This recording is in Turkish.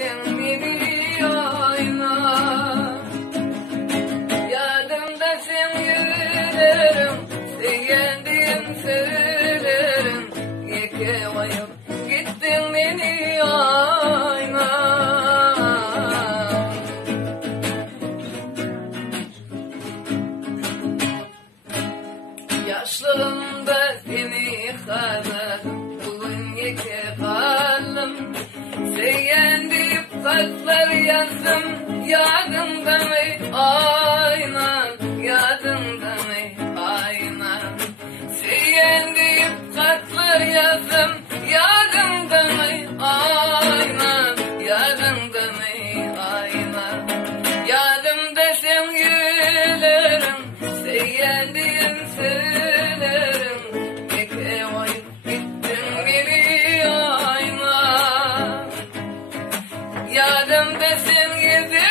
gittin beni ayna. Yadımda sen yürülerim, sevdiğim söylerim. Yekevayıp gittin beni ayna. Yaşlığımda seni hazırım, bugün yeke kalım. Sen deyip kalpler yazdım, yadımda mı aynan, yadımda mı aynan. Sen deyip kalpler yazdım, yadımda mı aynan, yadımda mı aynan. Yadımda sen güllerim, sevdiğim söylerim. Yekevayıp gittin beni ayna. Yadımda sen gidin